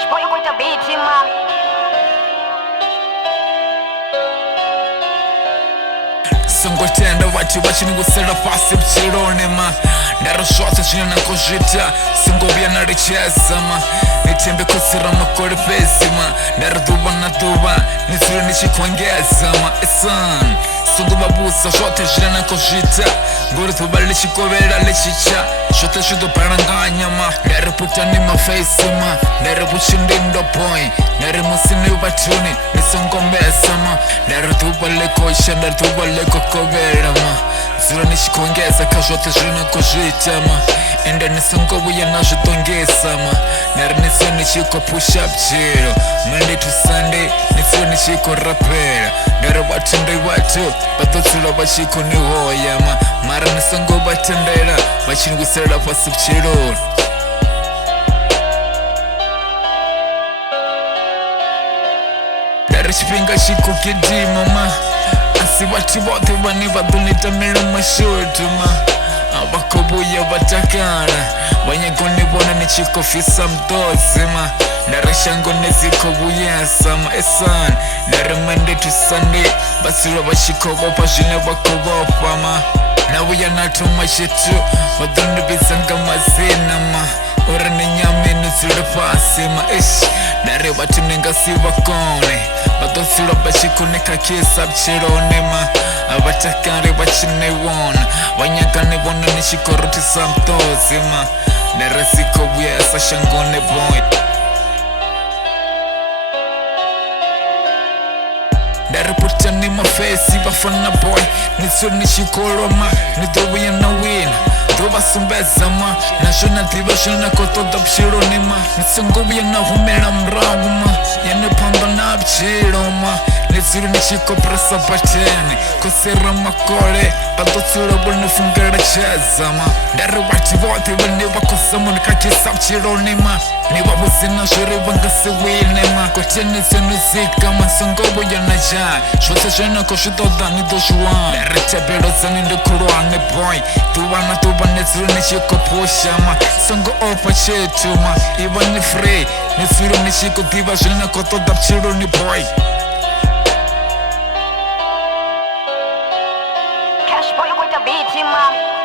Cash boy with a beat in man. Singotenda watu vachiningusira pasi mchilonema ndarosvotsa zvine nakuzvita singovya narichezama nitembe kusira makore pesima ndariduva naduva nitsiro nichikwangezama esan singovabusa zvote zvine nakuzvita ngori duva lichikovera lichicha zvote zvidobharanganyama ndariputa nimafeisima ndari kuchindindo-boy ndari musini vatuni nisingomesama ndariduva lekosha ndariduva lekokoverama ziro nichikongeza kazvote zvine kuzvitama ende nisingovuya nazvitongesama ndari nisiro nichikopusha bjiro monday to sunday nisiro nichikorapera ndari vatu ndevatu vatotsura vachikonihoyama mara nisingovatendera vachiningusirira pasi bjiro ndari chipinga chikukidimama asi vati vote vane vadonitamira mashotuma avakovuya vatakara vanyagonivona nichikofisa mdozima ndari shango nezikovuyesama esan ndari monday to sunday vasiro vachikovopa zvine vakovopama navuya natoma chetu vadonivizanga mazinama uri nenyamini dziri pasima ish ndari vati ningasivakone vatotsura vachikonekakisa bchironema avatakari vachinewona vanyakanevona nichikorotisa mtozima ndarazikovyesa shangone boy ndariputa nimafesi vafana boy nitsiro nichikoroma nidovuya nawina ndovasumbezama nazvona diva zvinakotoda bchironema nitsingovuya nahumela murauma yanepamba nabchiroma nitsiro nichikopresa patene kosera makole vatotsura vonefungela chezama ndari vati vote vane vakosama nikakisa bchironema nivavuzina zviri vangasiwinema kotenitsenizikama singovuya naja zvose zvinako zvitoda nidozviwana ndaritebelozani ndikulwane boy tuvana tuva netsiro nichikopushama songo opa chetuma iva ni free netsiro nichikudiva zvinakotoda bchironi boy Cash boy with a beat in man.